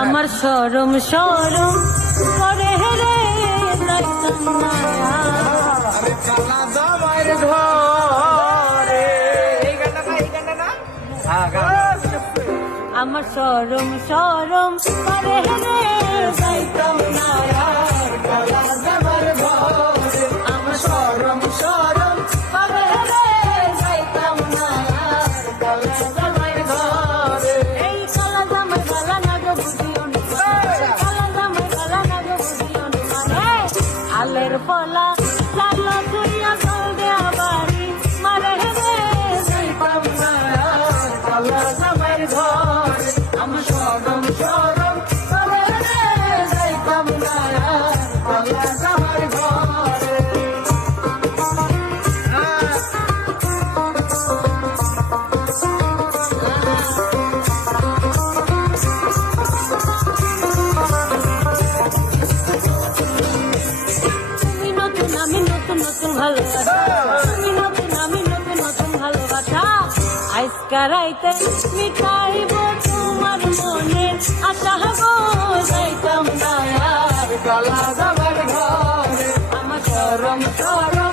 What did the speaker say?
আমার শরম শরম করে রে যাইতাম না আরে কালা জামাইয়ের ঘরে এই গানটা না আমার শরম শরম করে রে যাইতাম না কালা জামাইয়ের ঘরে আমার শরম শরম করে রে যাইতাম না কালা জামাইয়ের ঘরে এই কালা জামাই কালা না গো বুঝিও না কালা জামাই কালা না গো বুঝিও না আলের পলা লালা তুইয়া জল দেয়া বাড়ি মারে রে যাইতাম না কালা জামাইয়ের ঘরে আমার শরম শরম করে রে যাইতাম না কালা জামাইয়ের ঘরে তুমি নতুন আমি নতুন নতুন ভালোবাসা তুমি নতুন আমি নতুন নতুন ভালোবাসা আজকা রাইতে মিটাইব তোমার মনের আশা গো যাইতাম না কালা জামাইয়ের ঘরে আমার শরম শরম